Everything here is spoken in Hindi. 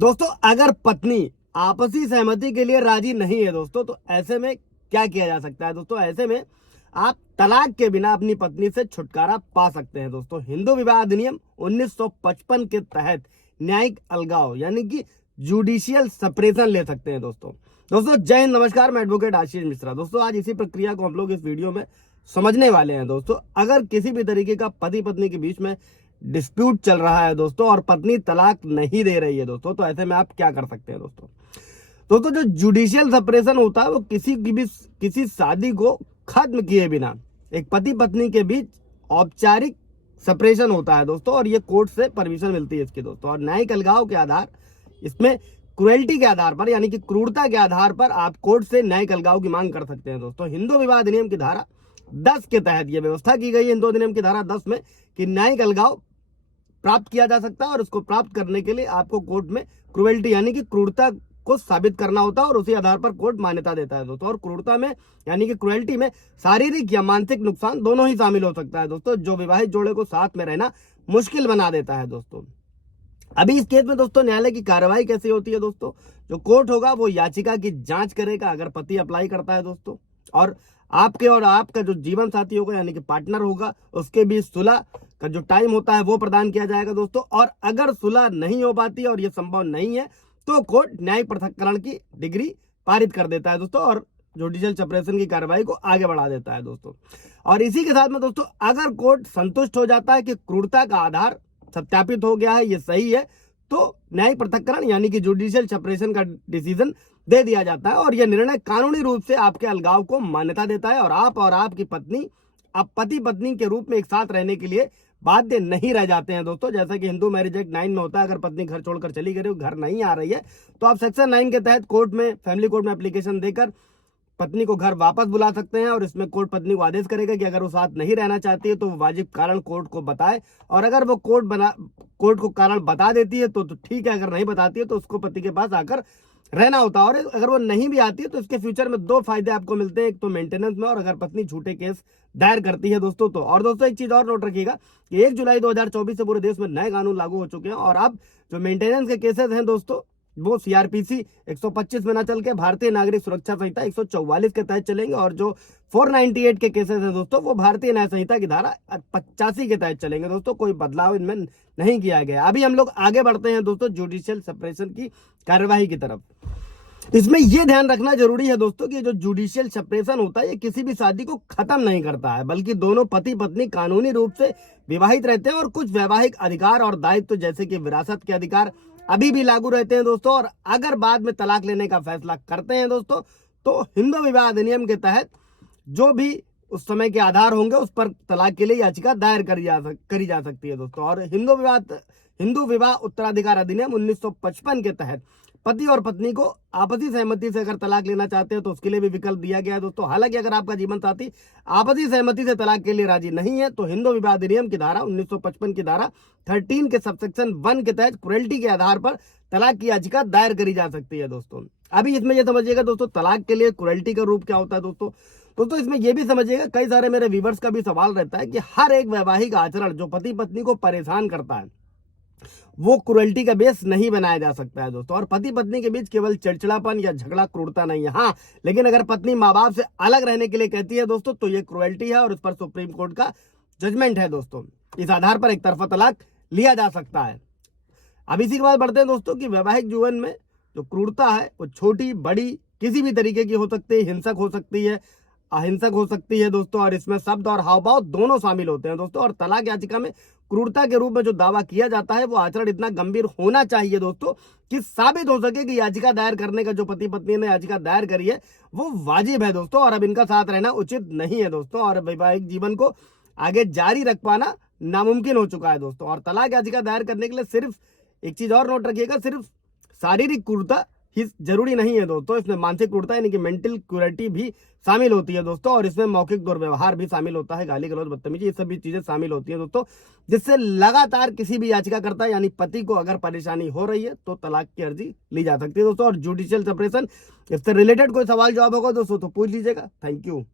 दोस्तों अगर पत्नी आपसी सहमति के लिए राजी नहीं है दोस्तों, तो ऐसे में क्या किया जा सकता है दोस्तों? ऐसे में आप तलाक के बिना अपनी पत्नी से छुटकारा पा सकते हैं दोस्तों। हिंदू विवाह अधिनियम 1955 के तहत न्यायिक अलगाव यानी कि जुडिशियल सेपरेशन ले सकते हैं दोस्तों। दोस्तों जय हिंद, नमस्कार, मैं एडवोकेट आशीष मिश्रा। दोस्तों आज इसी प्रक्रिया को हम लोग इस वीडियो में समझने वाले हैं दोस्तों। अगर किसी भी तरीके का पति पत्नी के बीच में डिस्प्यूट चल रहा है दोस्तों और पत्नी तलाक नहीं दे रही है दोस्तों, तो ऐसे में आप क्या कर सकते हैं दोस्तों? दोस्तों जो जुडिशियल सेपरेशन होता है वो किसी शादी को खत्म किए बिना एक पति पत्नी के बीच औपचारिक सेपरेशन होता है दोस्तों, और ये कोर्ट से परमिशन मिलती है इसकी दोस्तों। और न्यायिक अलगाव के आधार, इसमें क्रुएल्टी के आधार पर यानी कि क्रूरता के आधार पर आप कोर्ट से न्यायिक अलगाव की मांग कर सकते हैं दोस्तों। हिंदू विवाह अधिनियम की धारा 10 के तहत यह व्यवस्था की गई है, हिंदू अधिनियम की धारा 10 में, कि न्यायिक अलगाव प्राप्त किया जा सकता है। और उसको प्राप्त करने के लिए आपको कोर्ट में क्रुएल्टी यानी कि क्रूरता को साबित करना होता है, और उसी आधार पर कोर्ट मान्यता देता है दोस्तों। और क्रूरता में यानी कि क्रुएल्टी में शारीरिक या मानसिक नुकसान दोनों ही शामिल हो सकता है दोस्तों, जो विवाहित जोड़े को साथ में रहना मुश्किल बना देता है दोस्तों। अभी इस केस में दोस्तों न्यायालय की कार्रवाई कैसी होती है दोस्तों? जो कोर्ट होगा वो याचिका की जांच करेगा अगर पति अप्लाई करता है दोस्तों, और आपके और आपका जो जीवन साथी होगा यानी कि पार्टनर होगा उसके बीच सुलह का जो टाइम होता है वो प्रदान किया जाएगा दोस्तों। और अगर सुलह नहीं हो पाती और ये संभव नहीं है तो कोर्ट न्यायिक पृथक्करण की डिग्री पारित कर देता है दोस्तों, और जुडिशियल सेपरेशन की कार्रवाई को आगे बढ़ा देता है दोस्तों। और इसी के साथ में दोस्तों अगर कोर्ट संतुष्ट हो जाता है कि क्रूरता का आधार सत्यापित हो गया है, ये सही है, तो न्यायिक पृथक्करण यानी कि जुडिशियल सेपरेशन का डिसीजन दे दिया जाता है। और यह निर्णय कानूनी रूप से आपके अलगाव को मान्यता देता है, और आप और आपकी पत्नी अब पति पत्नी के रूप में एक साथ रहने के लिए बाध्य नहीं रह जाते हैं दोस्तों। जैसा कि हिंदू मैरिज एक्ट 9 में होता है, अगर पत्नी घर छोड़कर चली गई, घर नहीं आ रही है, तो आप सेक्शन 9 के तहत कोर्ट में, फैमिली कोर्ट में एप्लीकेशन देकर पत्नी को घर वापस बुला सकते हैं। और इसमें कोर्ट पत्नी को आदेश करेगा कि अगर वो साथ नहीं रहना चाहती है तो वो वाजिब कारण कोर्ट को बताए, और अगर वो कोर्ट को कारण बता देती है तो ठीक है, अगर नहीं बताती है तो उसको पति के पास आकर रहना होता है। और अगर वो नहीं भी आती है तो इसके फ्यूचर में 2 फायदे आपको मिलते हैं, एक तो मेंटेनेंस में, और अगर पत्नी झूठे केस दायर करती है दोस्तों तो। और दोस्तों एक चीज और नोट रखिएगा कि 1 जुलाई 2024 से पूरे देश में नए कानून लागू हो चुके हैं, और अब जो मेंटेनेंस के केसेस हैं दोस्तों वो सीआरपीसी 125 में ना चल के भारतीय नागरिक सुरक्षा संहिता 144 के तहत चलेंगे, और जो 498 के केसेस हैं दोस्तों वो भारतीय न्याय संहिता की धारा 85 के तहत चलेंगे दोस्तों। कोई बदलाव इनमें नहीं किया गया। अभी हम लोग आगे बढ़ते हैं दोस्तों जुडिशियल सेपरेशन की कार्यवाही की तरफ। इसमें यह ध्यान रखना जरूरी है दोस्तों कि जो जुडिशियल सेपरेशन होता है ये किसी भी शादी को खत्म नहीं करता है, बल्कि दोनों पति पत्नी कानूनी रूप से विवाहित रहते हैं, और कुछ वैवाहिक अधिकार और दायित्व जैसे कि विरासत के अधिकार अभी भी लागू रहते हैं दोस्तों। और अगर बाद में तलाक लेने का फैसला करते हैं दोस्तों, तो हिंदू विवाह अधिनियम के तहत जो भी उस समय के आधार होंगे उस पर तलाक के लिए याचिका दायर करी जा सकती है दोस्तों। और हिंदू विवाह उत्तराधिकार अधिनियम 1955 के तहत पति और पत्नी को आपसी सहमति से अगर तलाक लेना चाहते हैं तो उसके लिए भी विकल्प दिया गया है दोस्तों। हालांकि अगर आपका जीवन साथी आपसी सहमति से तलाक के लिए राजी नहीं है तो हिंदू विवाह अधिनियम की धारा 1955 की धारा 13 के सबसेक्शन 1 के तहत क्रुएल्टी के आधार पर तलाक की याचिका दायर करी जा सकती है दोस्तों। अभी इसमें यह समझिएगा दोस्तों तलाक के लिए क्रुएल्टी का रूप क्या होता है दोस्तों। दोस्तों इसमें यह भी समझिएगा, कई सारे मेरे व्यूवर्स का भी सवाल रहता है कि हर एक वैवाहिक आचरण जो पति पत्नी को परेशान करता है वो क्रुएल्टी का बेस नहीं बनाया जा सकता है दोस्तों। और पति पत्नी के बीच केवल चिड़चिड़ापन या झगड़ा क्रूरता नहीं है, हाँ, लेकिन अगर पत्नी माँ बाप से अलग रहने के लिए कहती है दोस्तों तो ये क्रुएल्टी है, और इस पर सुप्रीम कोर्ट का जजमेंट है दोस्तों। इस आधार पर एक तरफा तलाक लिया जा सकता है। अब इसी के बाद बढ़ते हैं दोस्तों कि वैवाहिक जीवन में जो क्रूरता है वो छोटी बड़ी किसी भी तरीके की हो सकती है, हिंसक हो सकती है, अहिंसक हो सकती है दोस्तों, और इसमें शब्द और हाव भाव दोनों शामिल होते हैं दोस्तों। और तलाक याचिका में क्रूरता के रूप में जो दावा किया जाता है वो आचरण इतना गंभीर होना चाहिए दोस्तों कि साबित हो सके कि याचिका दायर करने का जो पति पत्नी ने याचिका दायर करी है वो वाजिब है दोस्तों, और अब इनका साथ रहना उचित नहीं है दोस्तों, और वैवाहिक जीवन को आगे जारी रख पाना नामुमकिन हो चुका है दोस्तों। और तलाक याचिका दायर करने के लिए सिर्फ एक चीज और नोट रखिएगा, सिर्फ शारीरिक क्रूरता ही जरूरी नहीं है दोस्तों, इसमें मानसिक क्रूरता यानी कि मेंटल क्रूरटी भी शामिल होती है दोस्तों, और इसमें मौखिक दुर्व्यवहार भी शामिल होता है, गाली गलौज बदतमीजी, ये सभी चीजें शामिल होती हैं दोस्तों, जिससे लगातार किसी भी याचिका करता है यानी पति को अगर परेशानी हो रही है तो तलाक की अर्जी ली जा सकती है दोस्तों। और जुडिशियल सेपरेशन इससे रिलेटेड कोई सवाल जवाब होगा दोस्तों तो पूछ लीजिएगा। Thank you.